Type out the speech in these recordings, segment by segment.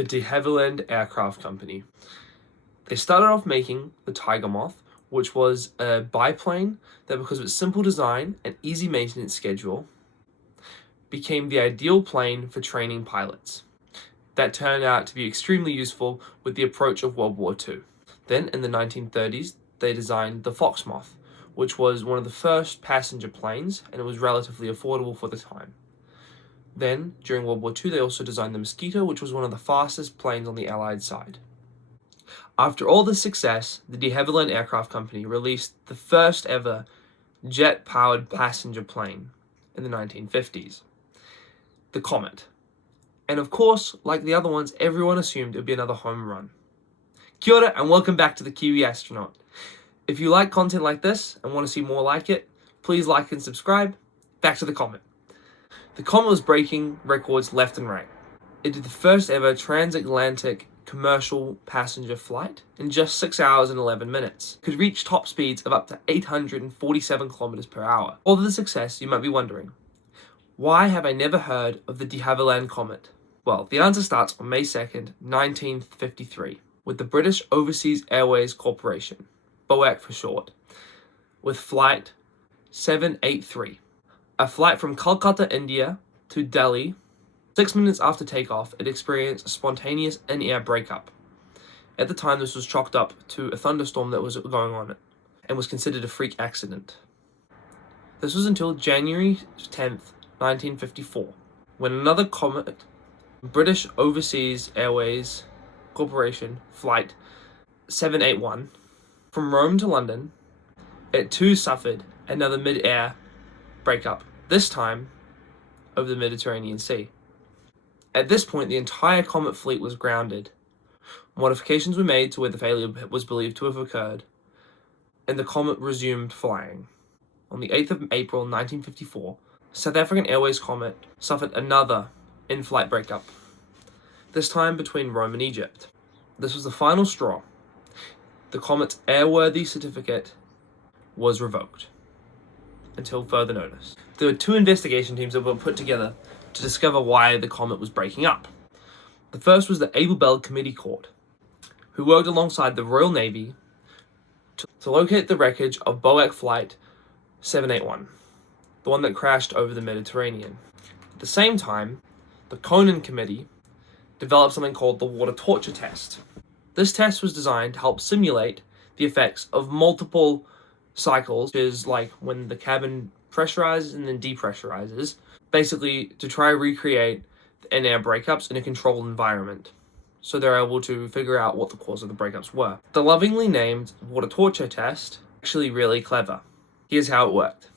The de Havilland Aircraft Company. They started off making the Tiger Moth, which was a biplane that, because of its simple design and easy maintenance schedule, became the ideal plane for training pilots. That turned out to be extremely useful with the approach of World War II. Then, in the 1930s, they designed the Fox Moth, which was one of the first passenger planes, and it was relatively affordable for the time. Then, during World War II, they also designed the Mosquito, which was one of the fastest planes on the Allied side. After all this success, the de Havilland Aircraft Company released the first ever jet-powered passenger plane in the 1950s, the Comet. And of course, like the other ones, everyone assumed it would be another home run. Kia ora and welcome back to the Kiwi Astronaut. If you like content like this and want to see more like it, please like and subscribe. Back to the Comet. The Comet was breaking records left and right. It did the first ever transatlantic commercial passenger flight in just 6 hours and 11 minutes. Could reach top speeds of up to 847 kilometers per hour. All of the success, you might be wondering, why have I never heard of the de Havilland Comet? Well, the answer starts on May 2nd, 1953, with the British Overseas Airways Corporation, BOAC for short, with flight 783. A flight from Calcutta, India to Delhi. 6 minutes after takeoff, it experienced a spontaneous in-air breakup. At the time, this was chalked up to a thunderstorm that was going on and was considered a freak accident. This was until January 10th, 1954, when another Comet, British Overseas Airways Corporation Flight 781, from Rome to London, it too suffered another mid-air breakup, this time over the Mediterranean Sea. At this point, the entire Comet fleet was grounded. Modifications were made to where the failure was believed to have occurred, and the Comet resumed flying. On the 8th of April 1954, South African Airways Comet suffered another in-flight breakup, this time between Rome and Egypt. This was the final straw. The Comet's airworthy certificate was revoked until further notice. There were two investigation teams that were put together to discover why the Comet was breaking up. The first was the Abel Committee Court, who worked alongside the Royal Navy to locate the wreckage of BOAC Flight 781, the one that crashed over the Mediterranean. At the same time, the Conan Committee developed something called the water torture test. This test was designed to help simulate the effects of multiple cycles, which is like when the cabin pressurizes and then depressurizes, basically to try to recreate the in-air breakups in a controlled environment, so they're able to figure out what the cause of the breakups were. The lovingly named water torture test actually really clever. Here's how it worked.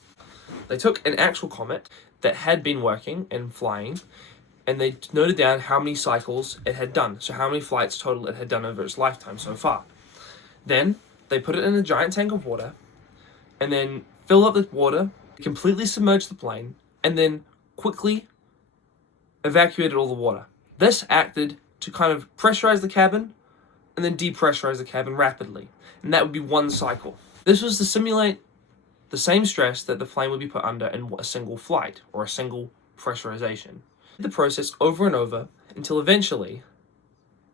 They took an actual comet that had been working and flying, and they noted down how many cycles it had done, so how many flights total it had done over its lifetime so far. Then they put it in a giant tank of water, and then filled up the water, completely submerged the plane, and then quickly evacuated all the water. This acted to kind of pressurize the cabin and then depressurize the cabin rapidly, and that would be one cycle. This was to simulate the same stress that the plane would be put under in a single flight or a single pressurization. The process over and over until eventually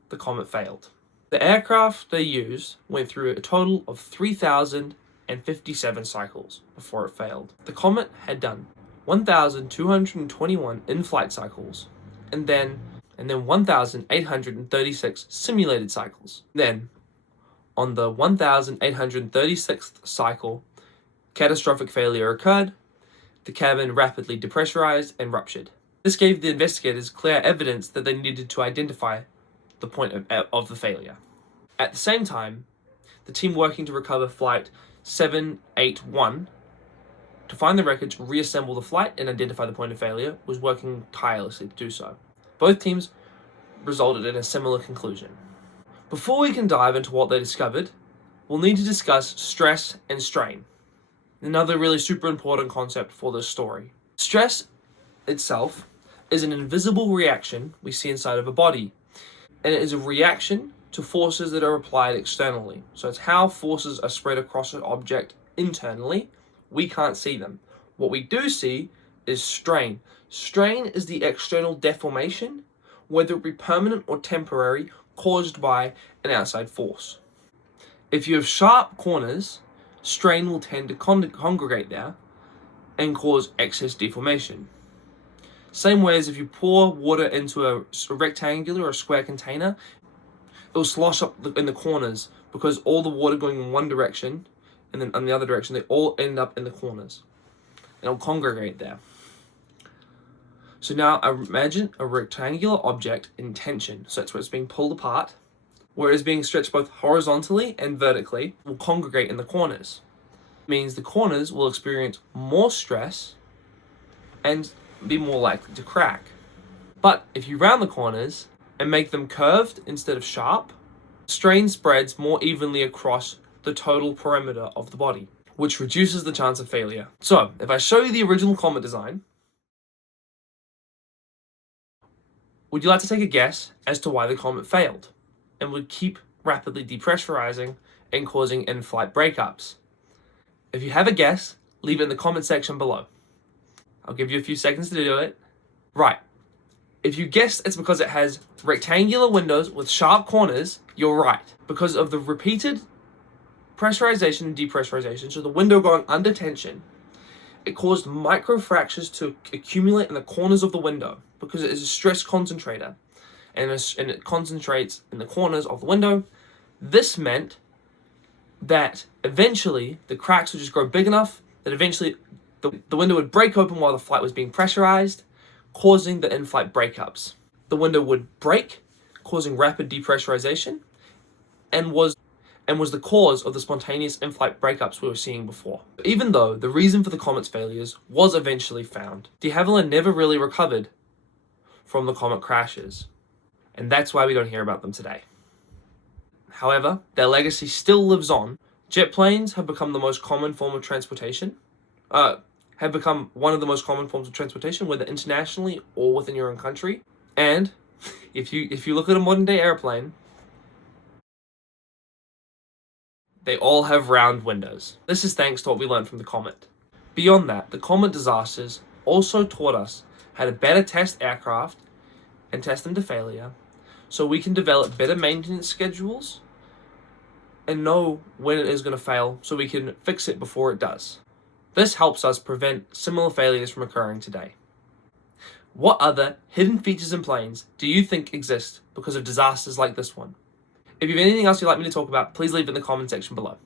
the Comet failed. The aircraft they used went through a total of 3,057 cycles before it failed. The Comet had done 1,221 in-flight cycles, and then 1,836 simulated cycles. Then, on the 1,836th cycle, catastrophic failure occurred. The cabin rapidly depressurized and ruptured. This gave the investigators clear evidence that they needed to identify the point of the failure. At the same time, the team working to recover Flight 781 to find the wreckage, reassemble the flight, and identify the point of failure was working tirelessly to do so. Both teams resulted in a similar conclusion. Before we can dive into what they discovered, we'll need to discuss stress and strain, another really super important concept for this story. Stress itself is an invisible reaction we see inside of a body, and it is a reaction to forces that are applied externally. So it's how forces are spread across an object internally. We can't see them. What we do see is strain. Strain is the external deformation whether it be permanent or temporary, caused by an outside force. If you have sharp corners, strain will tend to congregate there and cause excess deformation. Same way as if you pour water into a rectangular or a square container, it will slosh up in the corners because all the water going in one direction and then in the other direction, they all end up in the corners. And it'll congregate there. So now imagine a rectangular object in tension. So that's where it's being pulled apart, where it's being stretched both horizontally and vertically, will congregate in the corners. It means the corners will experience more stress and be more likely to crack. But if you round the corners and make them curved instead of sharp, strain spreads more evenly across the total perimeter of the body, which reduces the chance of failure. So if I show you the original Comet design, would you like to take a guess as to why the Comet failed and would keep rapidly depressurizing and causing in-flight breakups? If you have a guess, leave it in the comment section below. I'll give you a few seconds to do it. Right. If you guessed it's because it has rectangular windows with sharp corners, you're right. Because of the repeated pressurization and depressurization, so the window going under tension, it caused microfractures to accumulate in the corners of the window because it is a stress concentrator and it concentrates in the corners of the window. This meant that eventually the cracks would just grow big enough that eventually the window would break open while the flight was being pressurized, causing the in-flight breakups. The window would break, causing rapid depressurization, and was the cause of the spontaneous in-flight breakups we were seeing before. Even though the reason for the Comet's failures was eventually found, de Havilland never really recovered from the Comet crashes, and that's why we don't hear about them today. However, their legacy still lives on. Jet planes have become the most common form of transportation, have become one of the most common forms of transportation, whether internationally or within your own country. And if you look at a modern day airplane, they all have round windows. This is thanks to what we learned from the Comet. Beyond that, the Comet disasters also taught us how to better test aircraft and test them to failure, so we can develop better maintenance schedules and know when it is going to fail so we can fix it before it does. This helps us prevent similar failures from occurring today. What other hidden features in planes do you think exist because of disasters like this one? If you have anything else you'd like me to talk about, please leave it in the comment section below.